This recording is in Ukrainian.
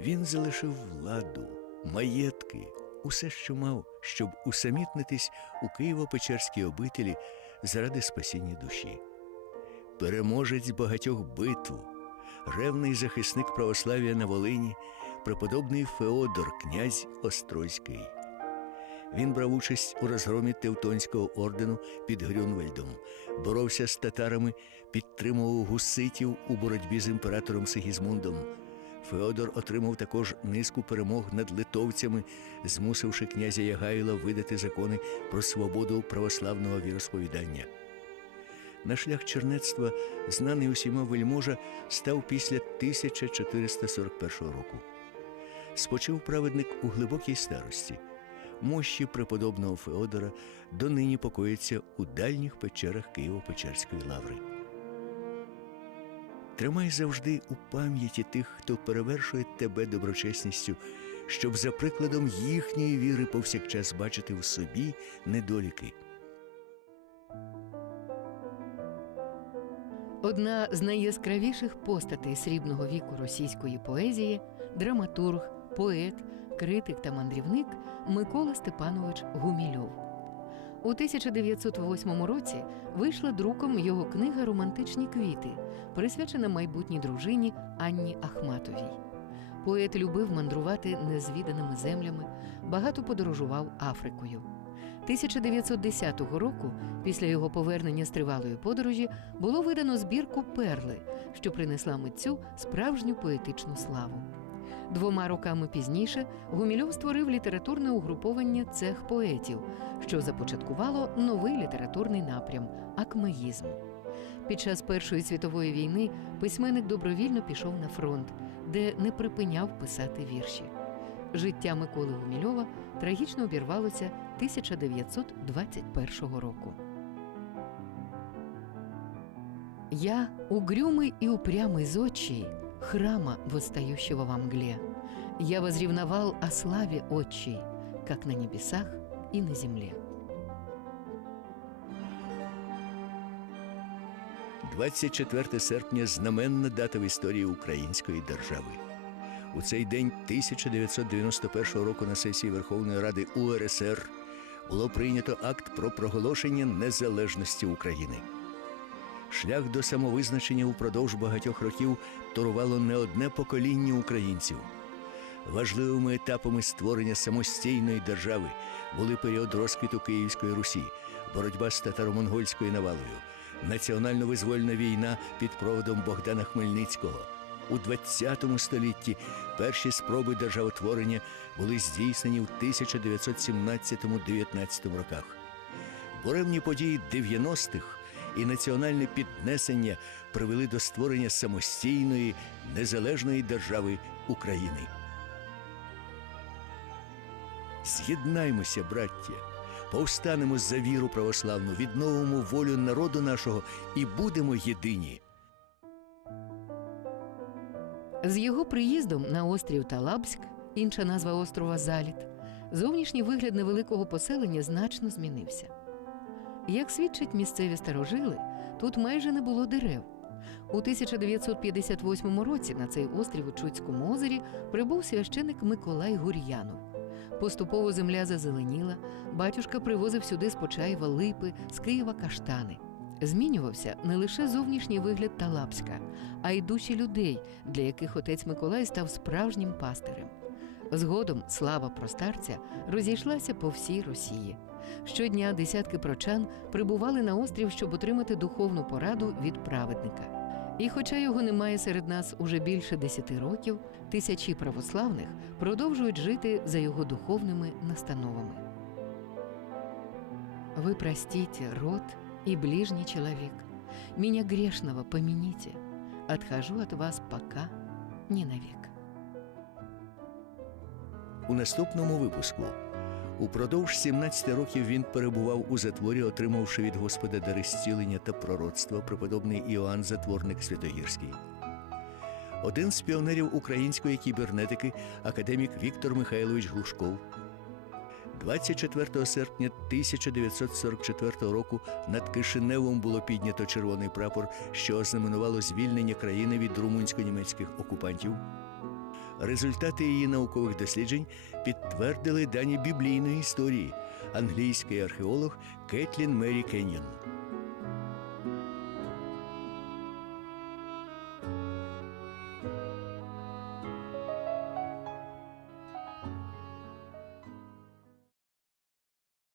Він залишив владу, маєтки, усе, що мав, щоб усамітнитись у Києво-Печерській обителі заради спасіння душі. Переможець багатьох битв, ревний захисник православ'я на Волині, преподобний Феодор, князь Острозький. Він брав участь у розгромі Тевтонського ордену під Грюнвальдом, боровся з татарами, підтримував гуситів у боротьбі з імператором Сигізмундом. Феодор отримав також низку перемог над литовцями, змусивши князя Ягайла видати закони про свободу православного віросповідання. На шлях чернецтва знаний усіма вельможа став після 1441 року. Спочив праведник у глибокій старості. Мощі преподобного Феодора донині покоїться у дальніх печерах Києво-Печерської лаври. Тримай завжди у пам'яті тих, хто перевершує тебе доброчесністю, щоб за прикладом їхньої віри повсякчас бачити в собі недоліки. Одна з найяскравіших постатей срібного віку російської поезії драматург, поет, критик та мандрівник Микола Степанович Гумільов. У 1908 році вийшла друком його книга Романтичні квіти, присвячена майбутній дружині Анні Ахматовій. Поет любив мандрувати незвіданими землями, багато подорожував Африкою. 1910 року, після його повернення з тривалої подорожі, було видано збірку Перли, що принесла митцю справжню поетичну славу. Двома роками пізніше Гумільов створив літературне угруповання цех поетів, що започаткувало новий літературний напрям акмеїзм. Під час Першої світової війни письменник добровільно пішов на фронт, де не припиняв писати вірші. Життя Миколи Гумільова трагічно обірвалося 1921 року. Я, угрюмый и упрямый зодчий, храма, восстающего во мгле, я возревновал о славе отчей, как на небесах и на земле. 24 серпня знаменна дата в історії української держави. У цей день 1991 року на сесії Верховної Ради УРСР було прийнято акт про проголошення незалежності України. Шлях до самовизначення упродовж багатьох років турувало не одне покоління українців. Важливими етапами створення самостійної держави були період розквіту Київської Русі, боротьба з татаро-монгольською навалою, національно-визвольна війна під проводом Богдана Хмельницького. У ХХ столітті перші спроби державотворення були здійснені в 1917-19 роках. Буремні події 90-х і національне піднесення привели до створення самостійної незалежної держави України. З'єднаймося, браття, повстанемо за віру православну, відновимо волю народу нашого і будемо єдині. З його приїздом на острів Талабськ, інша назва острова Заліт, зовнішній вигляд невеликого поселення значно змінився. Як свідчать місцеві старожили, тут майже не було дерев. У 1958 році на цей острів у Чудському озері прибув священик Миколай Гур'янов. Поступово земля зазеленіла, батюшка привозив сюди з Почаєва липи, з Києва каштани. Змінювався не лише зовнішній вигляд Талапська, а й душі людей, для яких отець Миколай став справжнім пастирем. Згодом слава про старця розійшлася по всій Росії. Щодня десятки прочан прибували на острів, щоб отримати духовну пораду від праведника. І хоча його немає серед нас уже більше десяти років, тисячі православних продовжують жити за його духовними настановами. Вы простите, род и ближний человек. Меня грешного помяните. Отхожу от вас пока не навек. У наступному випуску Упродовж 17 років він перебував у затворі, отримавши від Господа дари зцілення та пророцтва, преподобний Іоанн Затворник Святогірський. Один з піонерів української кібернетики, академік Віктор Михайлович Глушков. 24 серпня 1944 року над Кишиневом було піднято червоний прапор, що ознаменувало звільнення країни від румунсько-німецьких окупантів. Результати її наукових досліджень підтвердили дані біблійної історії англійський археолог Кетлін Мері Кеннон.